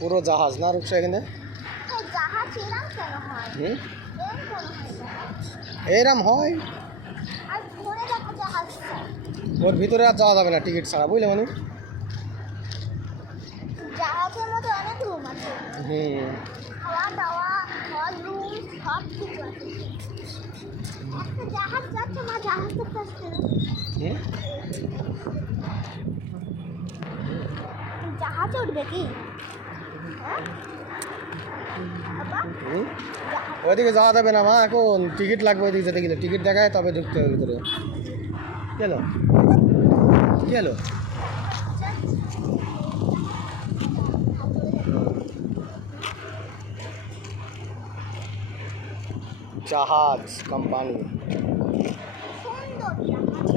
পুরো জাহাজ না রূপসা এখানে? জাহাজ এরম কেন হয়? এরম হয়। আর ঘুরে দেখো জাহাজটা। ওর ভিতরে আর যাওয়া যাবে না টিকিট ছাড়া, বুঝলে মানে? জাহাজের মধ্যে অনেক রুম আছে। খাওয়া দাওয়া, হল রুম সব কিছু আছে। একটা জাহাজ যাচ্ছে, মা জাহাজ দেখতে আসছে। জাহাজ উঠবে কি? ওইদিকে যাওয়া যাবে না মা, এখন টিকিট লাগবে ওইদিকে যেতে গেলে। টিকিট দেখায় তবে ঢুকতে হবে ভিতরে। গেল গেল জাহাজ কোম্পানি।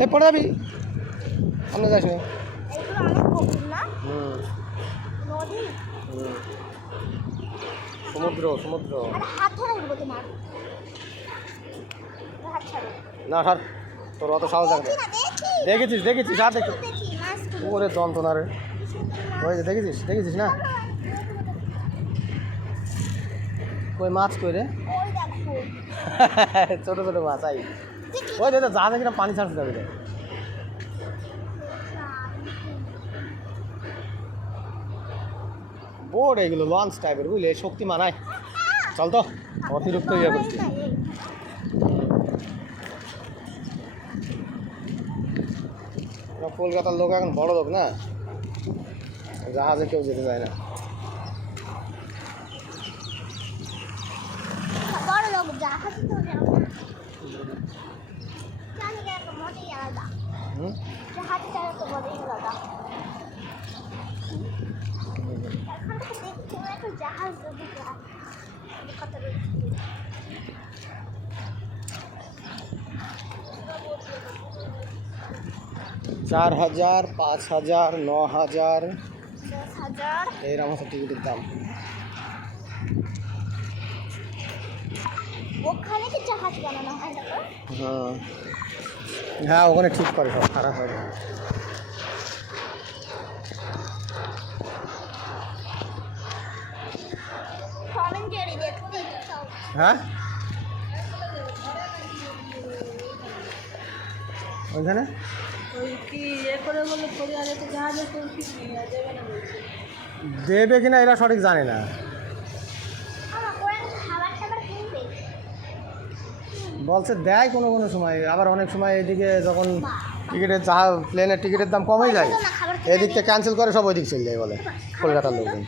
এ পড়ে যাবি, আমরা যাস না। এগুলো অনেক গভীর না? নদী, সমুদ্র সমুদ্র। আর হাত ধরে উঠবো তোমার। হাত ছাড়ো। না স্যার, তোর অত সাহস থাকবে। দেখেছিস দেখেছিস আর দেখি ওরে যন্ত্রণা রে। ওই যে দেখেছিস দেখেছিস না, কই মাছ কই রে? ওই দেখো ছোট ছোট মাছ। আই ওই দাদা যা দেখি না পানি ছাড়তে যাবে রে। বোর্ড এগুলো লঞ্চ টাইপের, বুঝলে? শক্তি মানায়। চল তো, অতিরিক্ত ইয়ে করছি। কলকাতার লোক এখন বড় লোক না, জাহাজে কেউ যেতে চায় না। বড় লোক জাহাজে তো জানি কেন মজাই আলাদা। জাহাজে চড়া তো মজাই আলাদা। এখন তো দেখছি একটা জাহাজ যদি কত 4,000, 5,000, 9,000, 10,000 এইরকম হচ্ছে টিকিটের দাম। ওখানে কি জাহাজ বানানো হয় না? হ্যাঁ হ্যাঁ, ওখানে ঠিক করে সব, খারাপ হয় না। কমেন্টারি দেখতে চাও? হ্যাঁ ওইখানে দেবে কিনা এরা সঠিক জানে না। আমার ওরা খাবার টাবার কিনবে। বলছে দেয় কোনো কোনো সময়, আবার অনেক সময় এদিকে যখন টিকিটের জাহাজ প্লেনের টিকিটের দাম কমে যায়, এদিকটা ক্যান্সেল করে সব ওইদিক চলে যায় বলে কলকাতার লোকজন।